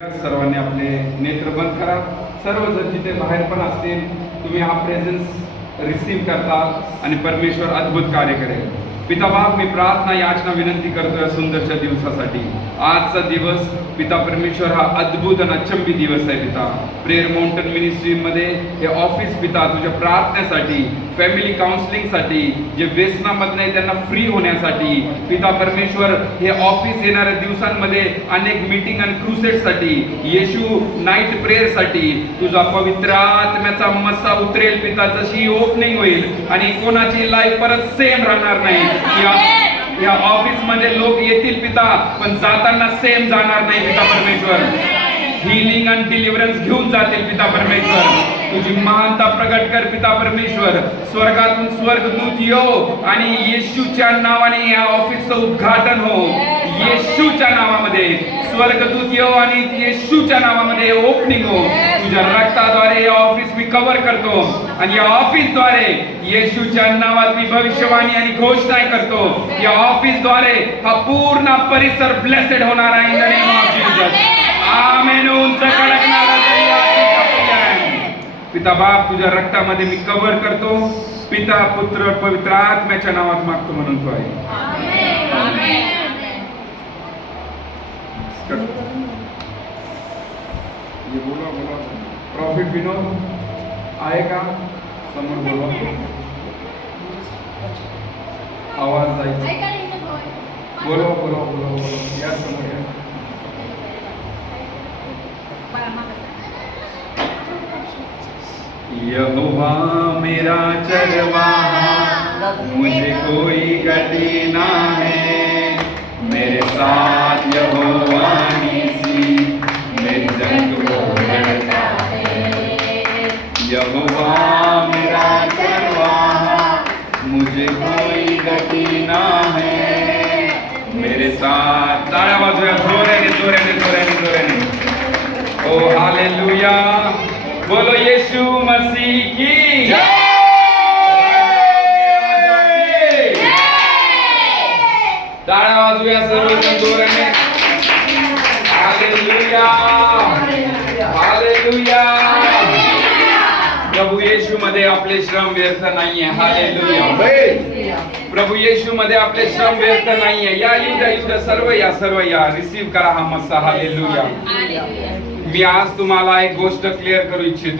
सर्वांनी आपले नेत्र बंद करा. सर्वजण जिथे बाहेर पण असतील तुम्ही हा प्रेझेन्स रिसीव करता आणि परमेश्वर अद्भुत कार्य करेल. पिता बाप, मी प्रार्थना याचना विनंती करतोय सुंदरच्या दिवसासाठी. आजचा दिवस पिता परमेश्वर हा अद्भुत आणि अचंबी दिवस आहे पिता. प्रेयर माउंटन मिनिस्ट्रीमध्ये हे ऑफिस पिता तुझ्या प्रार्थनेसाठी, फॅमिली काउन्सिलिंगसाठी, जे व्यसनामधनं आहे त्यांना फ्री होण्यासाठी पिता परमेश्वर हे ऑफिस येणाऱ्या दिवसांमध्ये अनेक मीटिंग आणि क्रुसेडसाठी, येशू नाईट प्रेयरसाठी तुझा पवित्र आत्म्याचा मस्सा उतरेल पिता. जशी ओपनिंग होईल आणि कोणाची लाईफ परत सेम राहणार नाही. या ऑफिस मध्ये लोक येतील पिता, पण जाताना सेम जाणार नाही पिता परमेश्वर. हीलिंग आणि डिलिव्हरन्स घेऊन जातील पिता परमेश्वर. तुझी महानता प्रगट कर पिता परमेश्वर. स्वर्गातून स्वर्गदूत येऊ आणि येशूच्या नावाने या ऑफिसचं उद्घाटन हो. येशूच्या नावामध्ये स्वर्गदूत येऊ आणि येशूच्या नावामध्ये ओपनिंग हो. तुझ्या रक्ताद्वारे या ऑफिस मी कव्हर करतो आणि या ऑफिसद्वारे येशूच्या नावात मी भविष्यवाणी आणि घोषणा करतो. या ऑफिसद्वारे हा पूर्ण परिसर ब्लेसेड होणार आहे. In the name of Jesus. आमेन. उंच कडकणारा पिता बाप तुझ्या रक्तामध्ये मी कव्हर करतो. पिता पुत्र पवित्र आत्म्याच्या नावात मागतो म्हणून तो आहे. आमेन. बोला बोला. प्रॉफिट विनोद आहे का? समोर बोला. आवाज जायचा. बोलो बोलो बोलो बोलो. या समोर या. यहोवा मेरा चरवाहा, मुझे कोई गति ना है. मेरे साथ यहोवा निसी मेरी जंग को लड़ता है. यहोवा मेरा चरवाहा, मुझे कोई गति ना है. मेरे साथ. ताळ्या वाजवा जोराने जोराने जोराने जोराने. ओ हालेलुया. बोलो यीशु मसीह की जय. ताळ्या वाजूया सर्वजण जोराने. Hallelujah hallelujah. प्रभू येशू मध्ये आपले श्रम व्यर्थ नाहीये. हालेलुया. प्रभू येशू मध्ये आपले श्रम व्यर्थ नाहीये. या युद्ध सर्व या रिसीव करा हा मस्सा. हालेलुया. मी आज तुम्हाला एक गोष्ट क्लिअर करू इच्छितो.